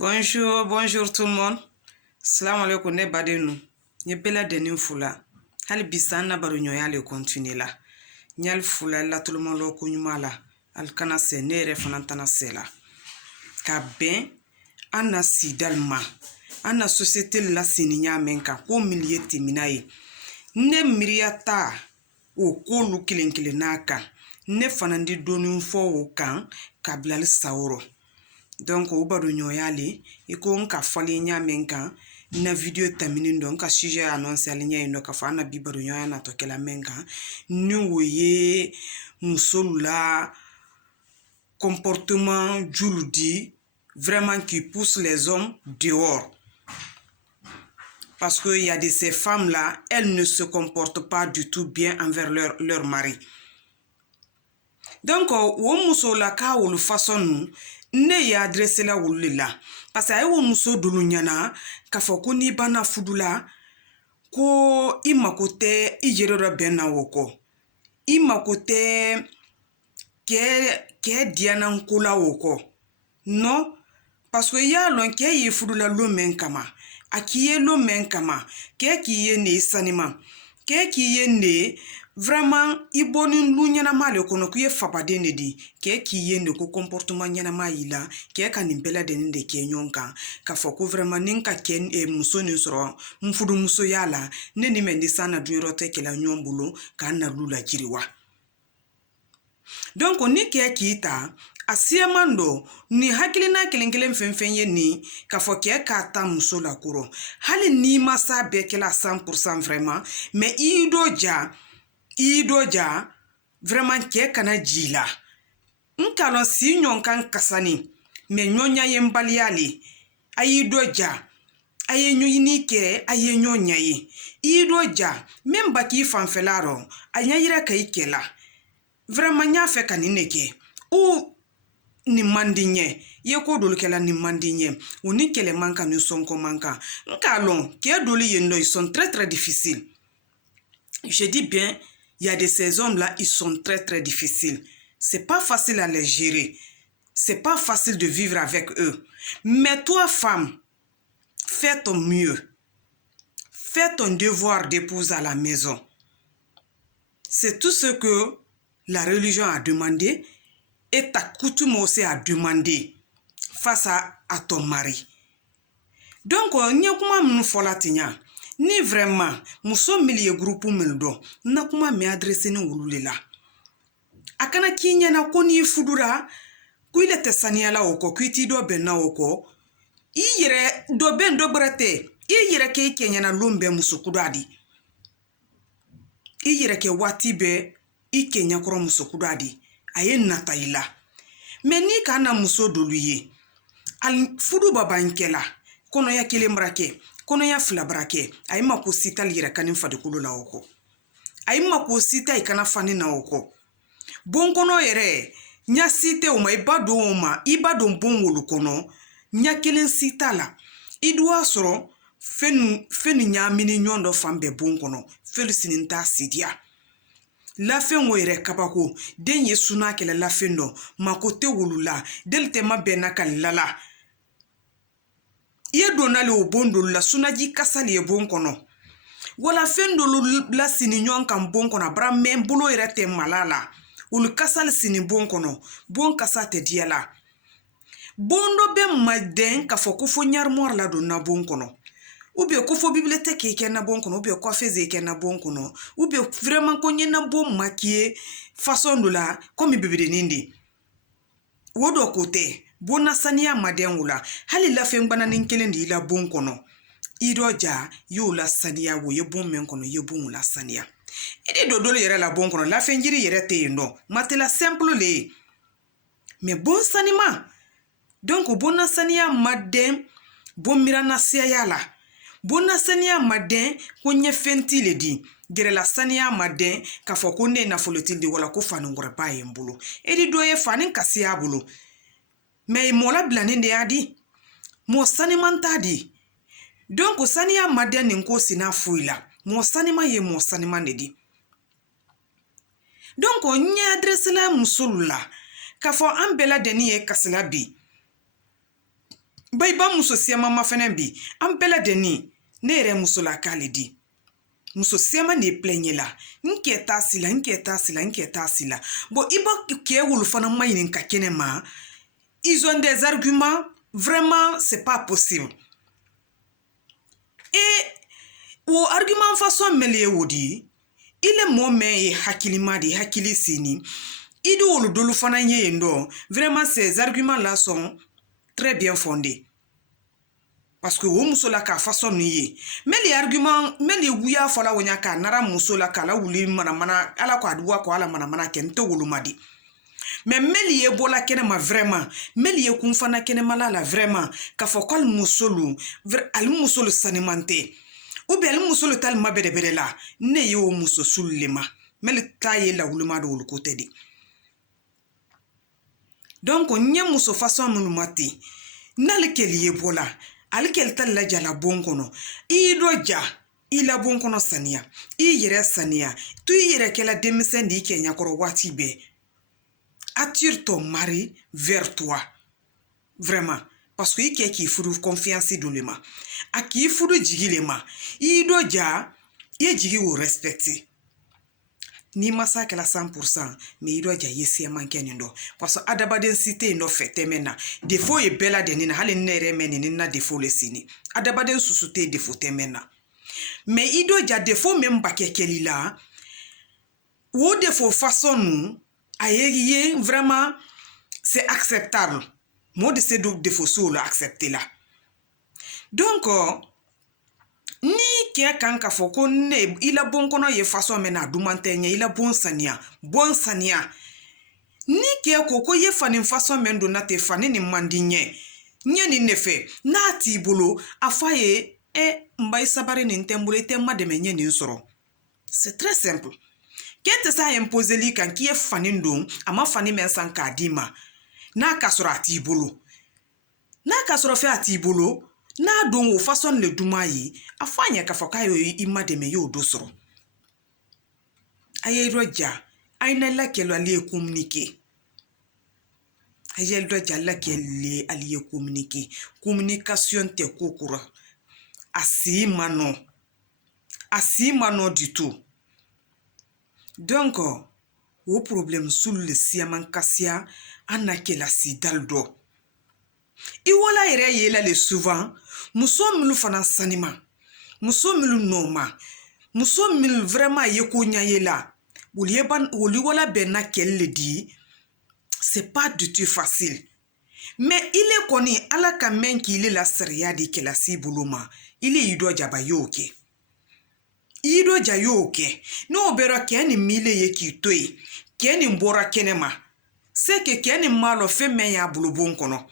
Bonjour, bonjour tout le monde. Salam alaikum ne badenu. Nye bela denin fula. Hali bisan na baro nyoya le continue la. Nyal fula la tout le monde lo kunyuma la. Al kana se nere fanantana se la. Ka ben ana sidalma. Ana société la sininya menka ko milieu timinaye. Ne miriata o ko lu kilenkile naka. Ne fanandi donu fo o kan kablal sauro. Donc o bado nyoyale iko nka fali nya menka na video tamini ndo nka sujet annonce alinya ino ka fa na bi bado nyoya na tokela menka ni woye musolula comportement juludi vraiment qui pousse les hommes dehors. Parce que il y a de ces femmes là, elles ne se comportent pas du tout bien envers leur mari. Donc wo musola ka wolu façon ne ya adressé la wulu la parce que ay wo muso dulu nyana ka fo ko ni bana fudula ko imakote ijerero benna woko imakote ke diana nkula woko non parce que ya lon ke yi fudula lo men kama akiye lo men kama ke kiye ne sanima ke kiye ne vraiment iboni lu nyana male kono kuye fapade ne di ke kiye ne ko comportement nyana maila ke ka ni bela de ne ke nyonka ka foko vraiment ninka ken muso ni soro mfudu muso yala ne ni mendi sana dunrote ke la nyombulo ka na lula jiriwa. Donc ni ke kita asiamando ni hakilina kelengelen fenfenye ni ka fo ke ka ta muso la kuro hali ni masa bekela 100% vraiment mais idoja vraiment ke kana jila nkalo si nyonkan kasani me nyonya yembaliali ayidoja aye nyoyini ke aye nyonya yi idoja memba ki fanfelaro anyayira kaikela vraiment nya fe kanineke ou ni mandinye ye ko dolu kela ni mandinye ou ni kele manka ni sonko manka nkalon ke dolu yendo ils sont très difficiles. Je dis bien, il y a de ces hommes-là, ils sont très difficiles. C'est pas facile à les gérer. C'est pas facile de vivre avec eux. Mais toi, femme, fais ton mieux. Fais ton devoir d'épouse à la maison. C'est tout ce que la religion a demandé et ta coutume aussi a demandé face à ton mari. Donc, n'y a pas de fola ni vraiment muso milieu groupe meldo na kuma me adresse ni wululela akana kinya na koni fudura kuile tesania la oko kwiti do benna oko iyere do ben do brate iyere ke kenya na lumbe muso kudadi iyere ke wati be ikenya kro muso kudadi aye nataila meni kana muso doluye al fudu babankela kono ya kile mbrake kono ya flabrake ay mako sita lira kanin fadikulu la oko ay mako sita ikana fani na oko bon kono yere nya site o ma ibado bon wolu kono nya kelen sita la idwa soro fenu nya mini nyondo fambe bon kono felu sininta sidia la fen wo yere kabako den ye suna kele la fendo makote wolu la delte ma benaka lala ye donale o bondo la sunaji kasali e bon kono wala fendo la sini nyon kan bon kono bra men bulo irete malala ul kasal sini bon kono bon kasate diala bondo be maden ka foko fo nyar mor la do na bon kono ou bien ko fo bibliothèque ke na bon kono ou bien ko feze ke na bon kono ou bien vraiment ko nyena bon maquiller façon de la comme bébé nindi wodo côté bona sania maden wula hali la fen bana nin kelen di la bon kono idoja yo la sania wo ye bon men kono ye bon la sania ede dodolo yere la bon kono la fen jiri yere te no matela simple le mais bon sanima donc bona sania maden bon mirana sia yala bona sania maden ko nye fenti le di gere la sania maden ka fo ko ne na folotil di wala ko fanu ngora baye mbulu edi doye fanin kasia bulu mais mola blane de adi mo sanima tadi donc sania maden nko sina fuila mo sanima ye mo sanima de di donc nya adresse la musulula ka fo ambela deni e kasila bi Bay ba muso siyama ma fɛnɛ bi an bɛɛ ladeni ne yɛrɛ muso la k'ale di muso siyama de plaignait la nke ta sila bon iba ke wulu fana ma ɲinin ka kɛnɛ ma ils ont des arguments vraiment c'est pas possible et o argument façon mele wodi ile mo me hakilima de hakili sini ido wulu dolu fana ye ndo vraiment ces arguments là sont très bien fondés parce que wo muso la ka façon ni mais les arguments mais les wuya fola wonya ka nara muso la kala wuli mana ala ko aduwa ko ala mana kento wulu madi mais meli ye bola kene ma vraiment meli ye kun fana kene malala vraiment ka fo kal musolu al musolu sanimante ou bien al musolu tal mabere la ne yo muso sulema meli taye la wuluma do wulu kote di donc nye muso façon munu mati nal keli ye bola al kel tal la jala bon kono I do ja ila bon kono sania I yere sania tu yere kela demisen di kenya koro wati be attire ton mari vers toi vraiment parce que il qui fout confiance dans le ma a qui fout jigi ma I do ja ye jigi wo respecter ni masa kala 100% mais il doit ja yesi manke ndo parce que adabaden cité no fete mena défaut e bela de nina hali nere meni nina défaut le sini adabaden susute défaut temena mais il doit ja défaut même ba kekeli la ou défaut façon nous aye vraiment c'est acceptable moi de ces défauts sous accepter là donc ni kia kanka foko ne ila bon kono ye façon mena dumantenya ila bon sania ni kia koko ye fani façon mendo na te fani ni mandinye nye ni nefe na ti bolo afaye mbay sabari ni ntembule tema de menye ni nsoro c'est très simple kete sa imposer li kan ki ye fani ndon ama fani men san kadima na kasoro ati bolo fe ati bolo na don wo façon le dumayi afanya ka foka yo imma de me yo dosoro aye roja aina la kelo ali communiquer aye roja la kele ali communiquer communication te kokura asi mano du tout donc wo problème sur le siaman kasia anakela sidaldo Iwala ire yela le souvent muso milu fana sanima muso milu noma muso milu vraiment yeko nyayela woli wala benna kelle di c'est pas du tout facile mais il est koni ala ka men ki ile la seria di kela si buluma ile yido jaba yoke yido ja yoke no bero keni mile ye ki toy keni mbora kenema c'est que keni malo fe men ya bulubon kono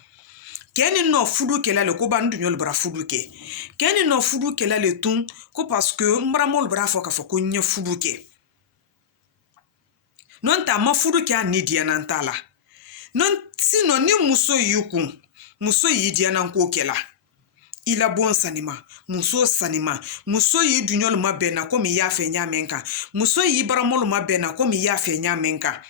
keni no fudu kela le ko bandu nyol bra fudu ke keni no fudu kela le tun ko parce que mbramol bra fo ka fo ko nye fudu ke non ta ma fudu ke ani dia nan tala non sino ni muso yuku muso yi dia nan ko kela ila bon sanima muso yi dunyol ma bena ko mi ya fe nya menka muso yi bramol ma bena ko mi ya fe nya menka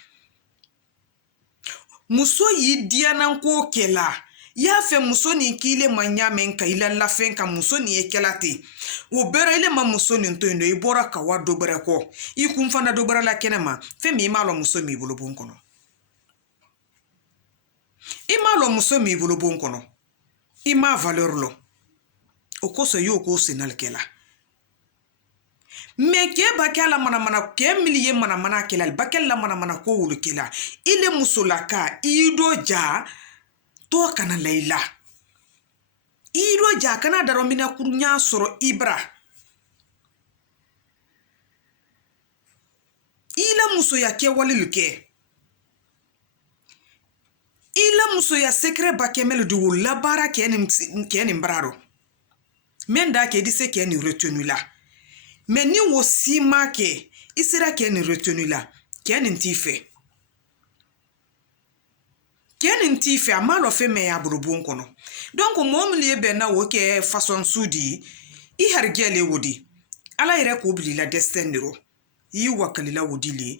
muso yi dia nan ko kela ya fe muso ni kile manya menka ila la fenka muso ni ekelate wo bera ile ma muso ni ntoindo ibora ka wa dobere ko ikumfana dobere la kenema fe mi malo muso mi bulubun kono imalo muso mi bulubun kono ima valeur lo okoso yo ko sinal kela me ke bakala mana ke miliye mana kela bakala mana ko wulu kela ile muso la ka ido ja to kana leila iro ja kana daromina kurunya soro ibra ila muso ya ke waliluke ila muso ya secret bakemel du la bara keni mbraro menda ke dise keni retenu la mais ni wo sima ke isira keni retenu la keni ntife Kien ntife amalo fe me ya burubun kono donc mom liye bena wo ke façon soudi I hargele wodi ala ire ko bli la destin ro yi wakalila wodi le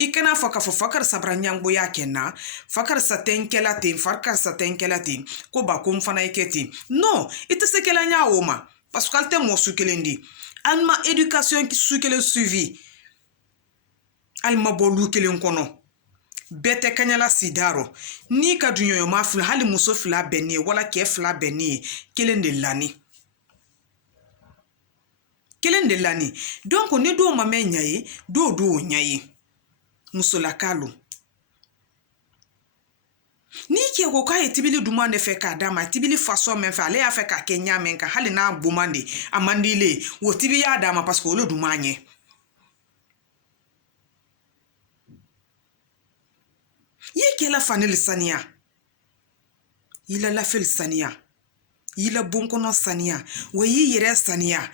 ikana faka fo fakar sabranyango ya kenna fakar satenkela tin fakar satenkela tin ko ba ko mfana iketi no ite sekela nya woma parce que alte mo sukelendi alma éducation ki sukele suivi alma bolu kelen kono bete kanyala sidaro ni ka dunyo ma fula hali muso fula benni wala ke fula benni kelen de lani donc ne do ma men nyayi do nyayi musola kalu ni ke ko ka etibili dumande fe ka dama tibili façon men fa ale ya fe ka kenya men ka hali na bomande amandile wo tibi ya dama parce que o le dumanye ye kela fanel sania ila la fel sania ila bonkono sania we yi yere sania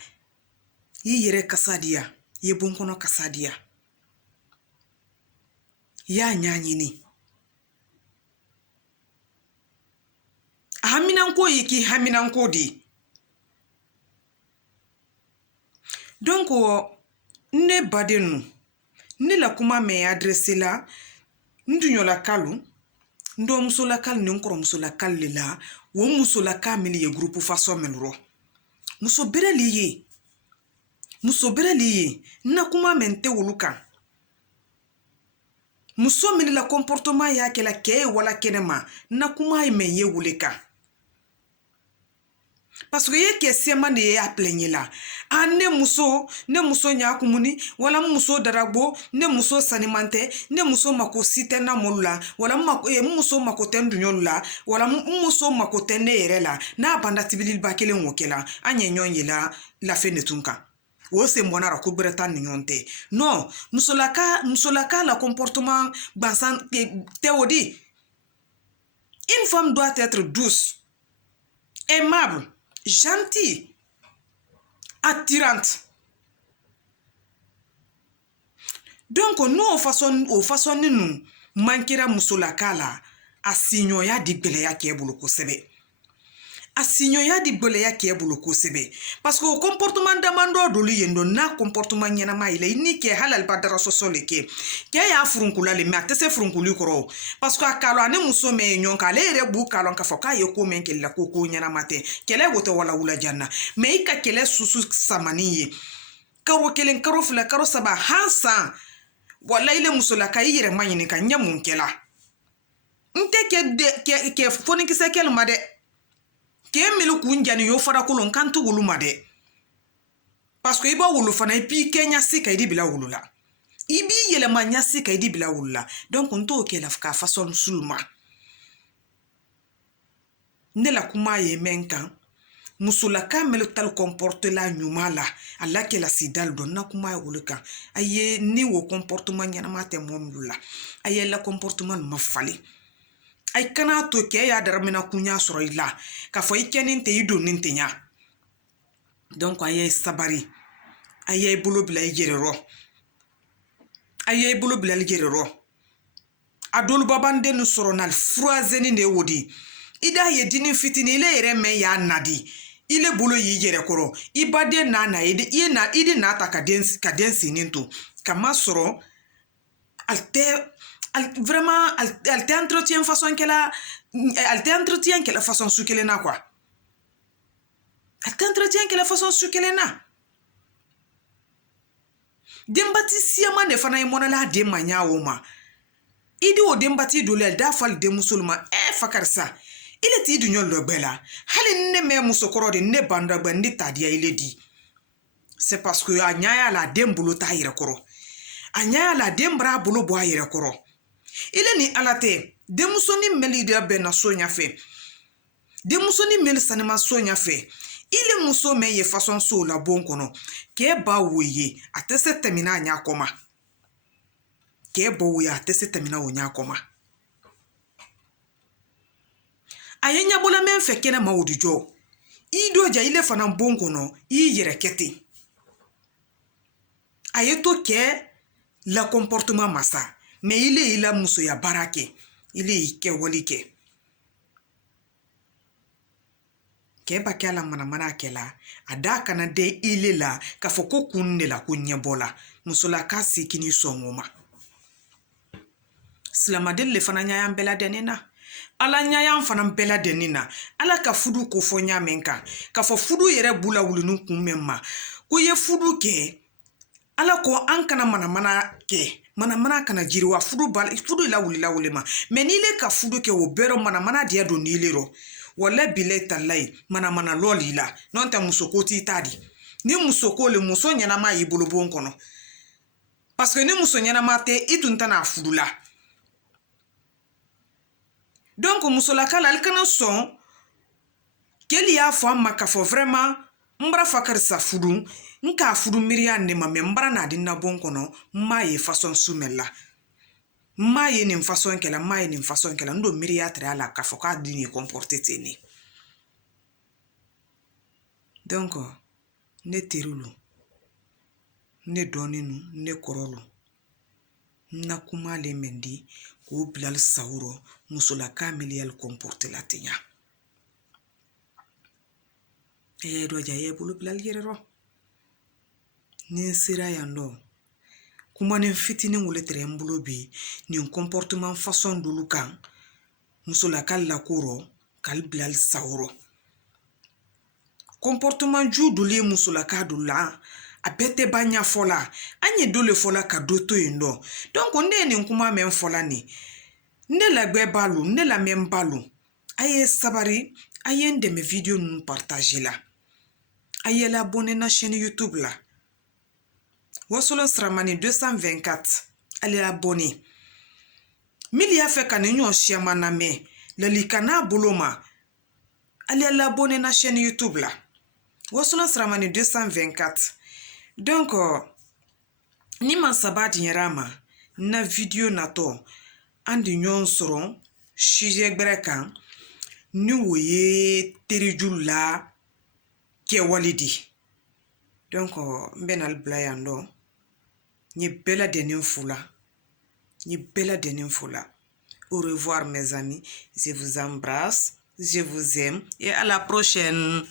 yi yere kasadia ye bonkono kasadia ya nyanyini haminanko yiki haminanko di donc ne badenu ne la kuma me adresse la ndunyola kalu ndo musola kal ne nkoro musola kal la wo musola kamili ye groupe façon menro muso bereli ye na kuma mente wuluka muso min la comportement ya kela ke wala kenema na kuma men ye wuleka parce que ye ke sema ne ya plenye la ne muso nya kumuni wala muso daragbo ne muso sanimante ne muso mako site na molula wala muso mako tendunyo la wala muso mako tende yere la na banda tibilil bakele ngokela anye nyonye la fenetunka wo se mbonara ko breta nyonte non musolaka la comportement basan théorie une femme doit être douce, aimable, gentille, attirante. Donc, nous, au façon nous, manquera musolaka la, a signoya di beleya kebulu kosebe. A signoya di beleya kebulu kosebe. Parce que au comportement d'amando doli yendo na comportement nyana ma ile ni ke halal badara sosole ke ya furunkula le ma tese furunkuli koro parce que akalo ane muso me nyonka le rebu kalon ka foka ye ko men kella koko nyana mate kele gote wala wula janna me ika kele susu samaniye karo kelen karo fula karo saba hansa wala ile muso la kayire manyini ka nyamun kela nte ke foni kise kel made ke melu kunjani yo fara kolon kantu wulu made parce que iba wulu fana ipi kenya sika idi bila wulu la ibi yele manya sika idi bila wulu la donc onto ke la ka façon sulma ne la kuma ye menkan musula ka melu tal comporte la nyumala alla ke la sidal don na kuma ye wulu kan aye ni wo comportement nyana mate momula aye la comportement mafali ay kana to ke ya darmina kunya soro ila ka fo ikeni te ido nintenya donc aye sabari aye bulu bla yirero adol babande nu soro nal froiseni ne wodi ida ye dini fitini ile yere me ya nadi ile bulu yigere koro ibade na ide na ta kadensi ninto kama soro vraiment alte entretien façon qu'elle façon su qu'elle na quoi alte entretien qu'elle façon su qu'elle na dembati siama ne fana imona la de manya woma idi o dembati dole da fal de musulma fakarsa ile ti du nyol bela hali ne me musokoro de ne banda bandi tadia ile di c'est parce que anyaya la dembulo ta yire koro anyaya la dembra bulo bo yire koro ile ni alate demusoni meli de bena sonya fe demusoni meli sanema sonya fe ile muso me ye façon so la bon kono ke ba woye atese termina nya koma ke bo woye atese termina wonya koma ayenya bola men fe kena mawudijo ido ja ile fana bon kono i yere kete ayeto ke la comportement massa mais il a muso ya barake il est ke wolike ke bakala mana kela adaka na de ile la ka foko kunne la kunya bola muso la kasi kini songoma silamadeli le fana ɲayan bɛɛ ladɛnnen na ala ɲayan fana bɛɛ ladɛnnen na ala ka fudu ko fɔ ɲamen kan ka fɔ fudu yɛrɛ b'u la wulinin kun mɛn ma ko ye fudu kɛ ala ko an kana manamana kɛ manamana kana jiriwa fudu la wulila wule ma mɛ n'i le ka fudu kɛ o bɛrɛ manamana diya don n'i le rɔ wala bilai talayi manamana lɔli la n'o tɛ muso ko t'i ta di ni muso ko le muso ɲɛnama y'i bolo bon kɔnɔ parce que ni muso ɲɛnama tɛ i tun tɛna fudu la donc musolaka la ale kana sɔn keli y'a fɔ an ma k'a fɔ vraiment n bara fa karisa fudu n k'a fudu miiriya ne ma mɛ n bara n'a di nabon kɔnɔ n m'a ye façon sumɛn la n m'a ye nin façon kɛla n m'a ye nin façon kɛla n don miiriya tɛrɛ a la k'a fɔ k'a di nin comporter ten ne donc ne terilu ne dɔɔninu ne kɔrɔlu n na kuma le mɛn di k'o bilali sawuro musolaka miliyali comporter la ten ya dɔ ja ye bolo bilali yɛrɛ rɔ ni sera yan dɔ kuma ni fitinin wele tere n bolo bi nin comportement façon dolu kan musolaka lakoro k'al bilali sawuro comportement ju dolu ye musolaka dolu la a bɛɛ tɛ ba ɲɛfɔ la an ye do le fɔla ka do to yen dɔ donc ne ye nin kuma mɛn fɔla ni ne lagɛ balu ne lamɛn balu a ye sabari a ye n dɛmɛ video ninnu partager la a ye l'abonner na chaîne YouTube la Wasolo Sramani 224 ale abonné mili y'a fɛ ka ni ɲɔgɔn siama lamɛn lalika n'a bolo ma ale l'abonner na chaîne YouTube la Wasolo Sramani 224 donc ni ma saba diɲɛra ma na video natɔ an di ɲɔgɔn sɔrɔ sujet gbɛrɛ kan ni o ye teriju la kɛwale di donc n bɛna bila yan dɔ n ye bɛɛ ladɛnnen fula n ye bɛɛ ladɛnnen fula au revoir mes amis je vous embrasse je vous aime et à la prochaine.